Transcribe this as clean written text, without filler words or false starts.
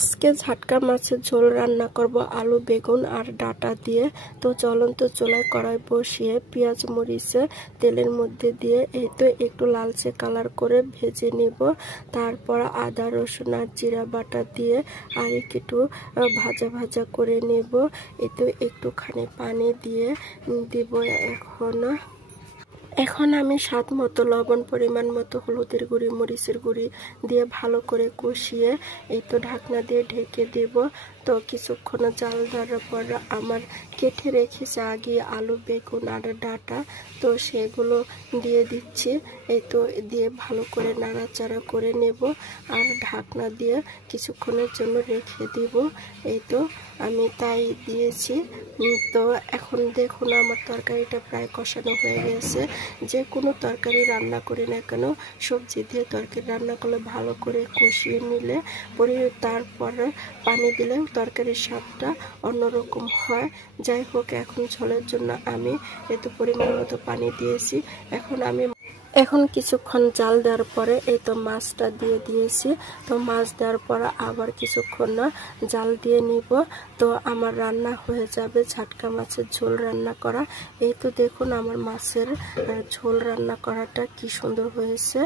আজকে ঝাটকা মাছের ঝোল রান্না করব আলু বেগুন আর ডাটা দিয়ে। তো জ্বলন্ত চুলায় কড়াই বসিয়ে পেঁয়াজ মরিচে তেলের মধ্যে দিয়ে এই তো একটু লালচে কালার করে ভেজে নেব। তারপর আদা রসুন আর জিরা বাটা দিয়ে আর একটু ভাজা ভাজা করে নেব। এই তো একটুখানি পানি দিয়ে দিব। এখন আমি স্বাদ মতো লবণ, পরিমাণ মতো হলুদের গুঁড়ি, মরিচের গুঁড়ি দিয়ে ভালো করে কষিয়ে এই তো ঢাকনা দিয়ে ঢেকে দেব। তো কিছুক্ষণ জাল দেওয়ার পর আমার কেটে রেখেছে আগে আলু বেগুন আর ডাটা, তো সেগুলো দিয়ে দিচ্ছি। এই তো দিয়ে ভালো করে নাড়াচাড়া করে নেব আর ঢাকনা দিয়ে কিছুক্ষণের জন্য রেখে দিব। এই তো আমি তাই দিয়েছি। তো এখন দেখুন আমার তরকারিটা প্রায় কষানো হয়ে গেছে। যে কোনো তরকারি রান্না করি না কেন, সবজি দিয়ে তরকারি রান্না করলে ভালো করে কষিয়ে নিলে পরে তারপরে পানি দিলে তরকারির স্বাদটা অন্যরকম হয়। যাই হোক, এখন ঝোলের জন্য আমি এত পরিমাণ মতো পানি দিয়েছি। এখন কিছুক্ষণ জাল দেওয়ার পরে এই তো মাছটা দিয়ে দিয়েছি। তো মাছ দেওয়ার পর আবার কিছুক্ষণ জাল দিয়ে নিব। তো আমার রান্না হয়ে যাবে ঝাটকা মাছের ঝোল রান্না করা। এই তো দেখুন আমার মাছের ঝোল রান্না করাটা কি সুন্দর হয়েছে।